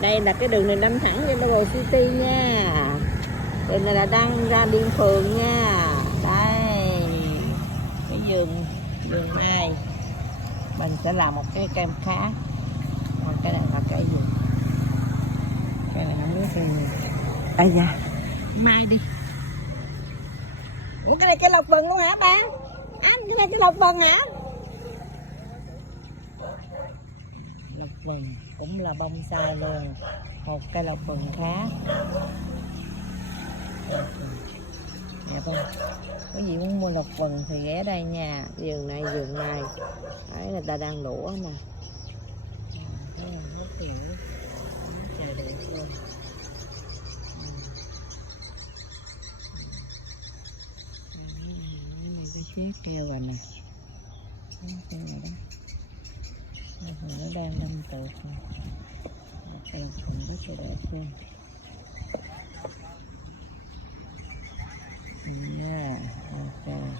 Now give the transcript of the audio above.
Đây là cái đường này đâm thẳng lên Global City nha. Đường này là đang ra Liên Phường nha. Đây cái vườn mai mình sẽ làm một cái cây khác. Còn cái này là cây gì? Cây này không biết cây gì. Ây da, mai đi. Ủa cái này cây lộc vừng luôn hả ba? Anh cái này cây lộc vừng hả? Lộc vừng cũng là bonsai luôn. Một cây lộc vừng khác. Dạ vâng. Có gì muốn mua lộc vừng thì ghé đây nha. Vườn này vườn mai. Đấy người ta đang lũa nè. Thấy không? Rất kiểu. Trời đẹp luôn. Cái chiếc kêu rồi nè. Cái này đó. Nó đang đâm tược. Cây cũng rất là đẹp luôn.